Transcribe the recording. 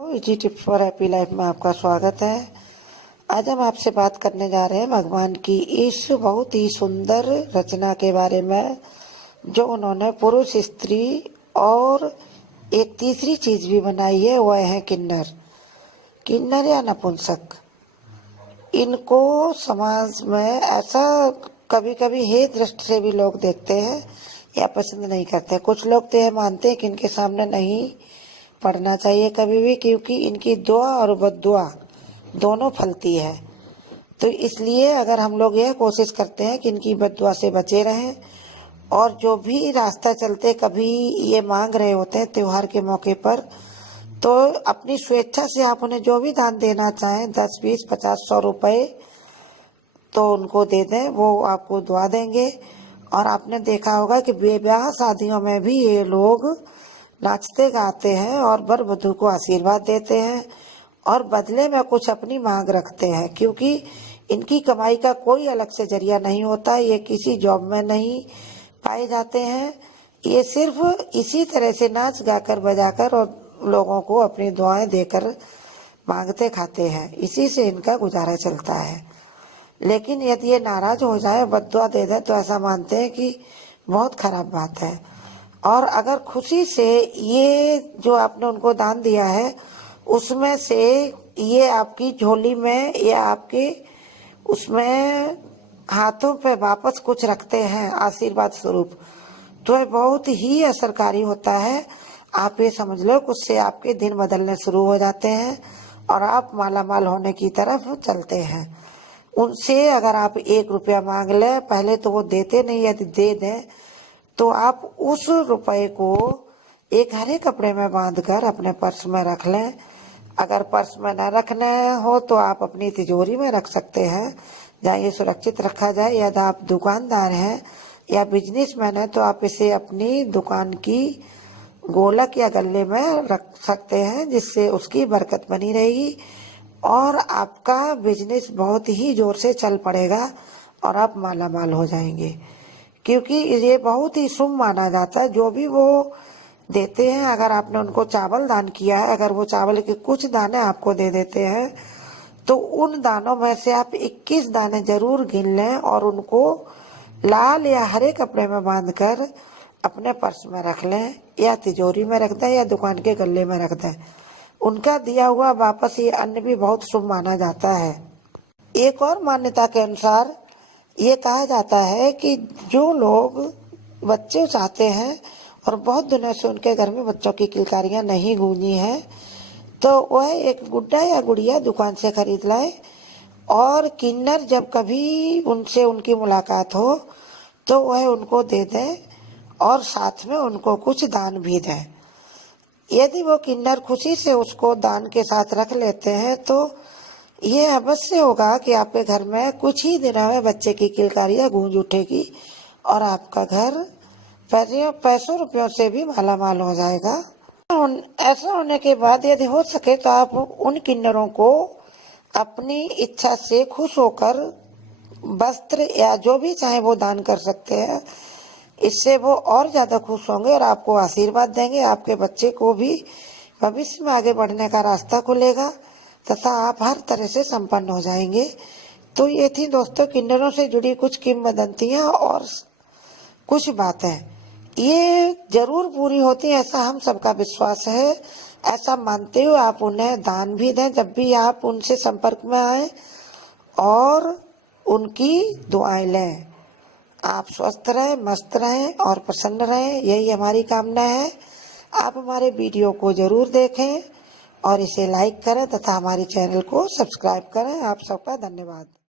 Easy tip for happy life में आपका स्वागत है। आज हम आपसे बात करने जा रहे हैं भगवान की इस बहुत ही सुंदर रचना के बारे में, जो उन्होंने पुरुष, स्त्री और एक तीसरी चीज भी बनाई है, वह है किन्नर या नपुंसक। इनको समाज में ऐसा कभी कभी हे दृष्टि से भी लोग देखते हैं या पसंद नहीं करते। कुछ लोग तो यह मानते हैं कि इनके सामने नहीं पढ़ना चाहिए कभी भी, क्योंकि इनकी दुआ और बद्दुआ दोनों फलती है। तो इसलिए अगर हम लोग यह कोशिश करते हैं कि इनकी बद्दुआ से बचे रहें, और जो भी रास्ता चलते कभी ये मांग रहे होते हैं त्योहार के मौके पर, तो अपनी स्वेच्छा से आप उन्हें जो भी दान देना चाहें, 10, 20, 50, 100 रुपए, तो उनको दे दें, वो आपको दुआ देंगे। और आपने देखा होगा कि बेब्याह शादियों में भी ये लोग नाचते गाते हैं और वर वधू को आशीर्वाद देते हैं और बदले में कुछ अपनी मांग रखते हैं, क्योंकि इनकी कमाई का कोई अलग से जरिया नहीं होता। ये किसी जॉब में नहीं पाए जाते हैं। ये सिर्फ इसी तरह से नाच गाकर बजाकर और लोगों को अपनी दुआएं देकर मांगते खाते हैं। इसी से इनका गुजारा चलता है। लेकिन यदि ये नाराज हो जाए, बद्दुआ दे दे, तो ऐसा मानते हैं कि बहुत खराब बात है। और अगर खुशी से ये जो आपने उनको दान दिया है, उसमें से ये आपकी झोली में या आपके उसमें हाथों पे वापस कुछ रखते हैं आशीर्वाद स्वरूप, तो ये बहुत ही असरकारी होता है। आप ये समझ लो कि उससे आपके दिन बदलने शुरू हो जाते हैं और आप मालामाल होने की तरफ चलते हैं। उनसे अगर आप 1 रुपया मांग लें, पहले तो वो देते नहीं, यदि दे दें तो आप उस रुपए को एक हरे कपड़े में बांधकर अपने पर्स में रख लें। अगर पर्स में न रखना हो तो आप अपनी तिजोरी में रख सकते हैं, जहाँ ये सुरक्षित रखा जाए। यदि आप दुकानदार हैं या बिजनेसमैन हैं तो आप इसे अपनी दुकान की गोलक या गल्ले में रख सकते हैं, जिससे उसकी बरकत बनी रहेगी और आपका बिजनेस बहुत ही जोर से चल पड़ेगा और आप मालामाल हो जाएंगे। क्योंकि ये बहुत ही शुभ माना जाता है। जो भी वो देते हैं, अगर आपने उनको चावल दान किया है, अगर वो चावल के कुछ दाने आपको दे देते हैं, तो उन दानों में से आप 21 दाने जरूर गिन लें और उनको लाल या हरे कपड़े में बांधकर अपने पर्स में रख लें या तिजोरी में रख दें या दुकान के गल्ले में रख दें। उनका दिया हुआ वापस ये अन्न भी बहुत शुभ माना जाता है। एक और मान्यता के अनुसार ये कहा जाता है कि जो लोग बच्चे चाहते हैं और बहुत दिनों से उनके घर में बच्चों की किलकारियां नहीं गूंजी हैं, तो वह एक गुड्डा या गुड़िया दुकान से खरीद लाए और किन्नर जब कभी उनसे उनकी मुलाकात हो तो वह उनको दे दें और साथ में उनको कुछ दान भी दें। यदि वो किन्नर खुशी से उसको दान के साथ रख लेते हैं, तो ये अवश्य होगा कि आपके घर में कुछ ही दिनों में बच्चे की किलकारियां गूंज उठेगी और आपका घर पैसों रुपयों से भी मालामाल हो जाएगा। ऐसा होने के बाद यदि हो सके तो आप उन किन्नरों को अपनी इच्छा से खुश होकर वस्त्र या जो भी चाहे वो दान कर सकते हैं। इससे वो और ज्यादा खुश होंगे और आपको आशीर्वाद देंगे। आपके बच्चे को भी भविष्य में आगे बढ़ने का रास्ता खुलेगा तथा आप हर तरह से संपन्न हो जाएंगे। तो ये थी दोस्तों किन्नरों से जुड़ी कुछ किंवदंतियां और कुछ बातें। ये जरूर पूरी होती है, ऐसा हम सबका विश्वास है। ऐसा मानते हुए आप उन्हें दान भी दें जब भी आप उनसे संपर्क में आए और उनकी दुआएं लें। आप स्वस्थ रहें, मस्त रहें और प्रसन्न रहें, यही हमारी कामना है। आप हमारे वीडियो को जरूर देखें और इसे लाइक करें तथा हमारे चैनल को सब्सक्राइब करें। आप सबका धन्यवाद।